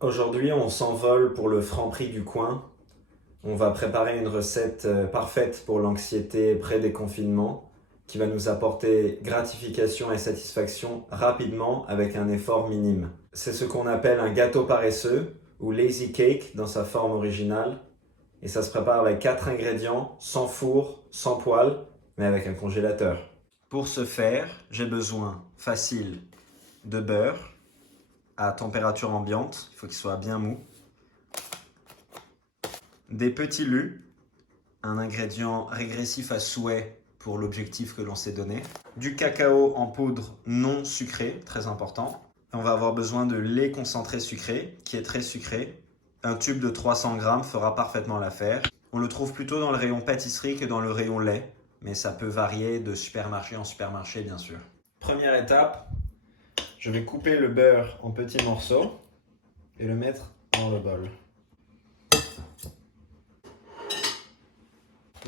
Aujourd'hui, on s'envole pour le Franprix du coin. On va préparer une recette parfaite pour l'anxiété pré-déconfinement qui va nous apporter gratification et satisfaction rapidement avec un effort minime. C'est ce qu'on appelle un gâteau paresseux ou lazy cake dans sa forme originale. Et ça se prépare avec 4 ingrédients, sans four, sans poêle, mais avec un congélateur. Pour ce faire, j'ai besoin, facile, de beurre à température ambiante, il faut qu'il soit bien mou, des petits lus, un ingrédient régressif à souhait pour l'objectif que l'on s'est donné, du cacao en poudre non sucré, très important. On va avoir besoin de lait concentré sucré, qui est très sucré. Un tube de 300 grammes fera parfaitement l'affaire. On le trouve plutôt dans le rayon pâtisserie que dans le rayon lait, mais ça peut varier de supermarché en supermarché, bien sûr. Première étape, je vais couper le beurre en petits morceaux et le mettre dans le bol.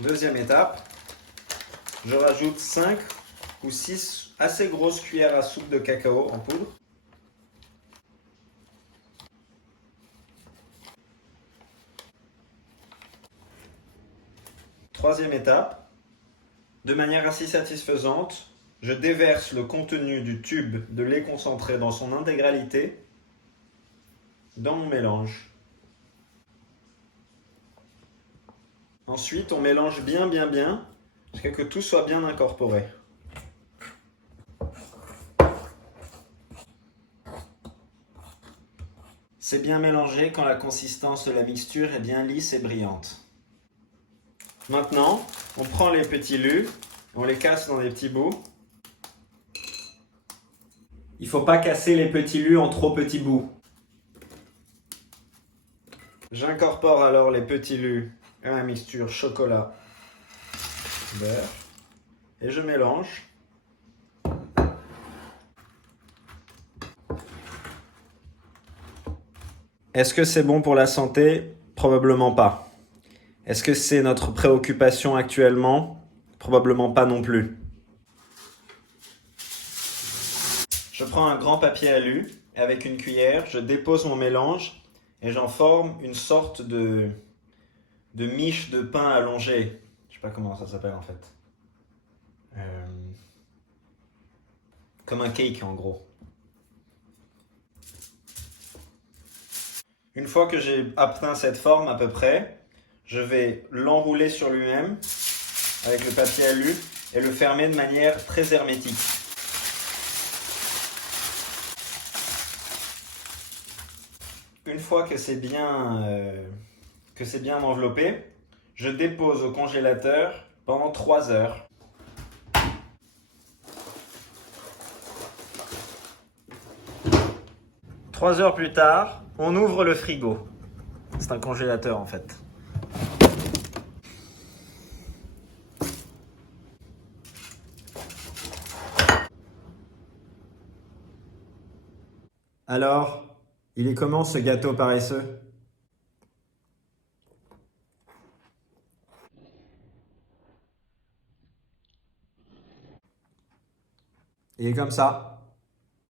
Deuxième étape, je rajoute 5 ou 6 assez grosses cuillères à soupe de cacao en poudre. Troisième étape, de manière assez satisfaisante, je déverse le contenu du tube de lait concentré dans son intégralité dans mon mélange. Ensuite, on mélange bien jusqu'à que tout soit bien incorporé. C'est bien mélangé quand la consistance de la mixture est bien lisse et brillante. Maintenant, on prend les petits lus, on les casse dans des petits bouts. Il ne faut pas casser les petits lus en trop petits bouts. J'incorpore alors les petits lus à la mixture chocolat, beurre, et je mélange. Est-ce que c'est bon pour la santé? Probablement pas. Est-ce que c'est notre préoccupation actuellement? Probablement pas non plus. Je prends un grand papier alu et avec une cuillère, je dépose mon mélange et j'en forme une sorte de miche de pain allongé. Je sais pas comment ça s'appelle en fait. Comme un cake en gros. Une fois que j'ai atteint cette forme à peu près, je vais l'enrouler sur lui-même avec le papier alu et le fermer de manière très hermétique. Une fois que c'est bien enveloppé, je dépose au congélateur pendant 3 heures. Trois heures plus tard, on ouvre le frigo. C'est un congélateur en fait. Alors, il est comment ce gâteau paresseux? Il est comme ça.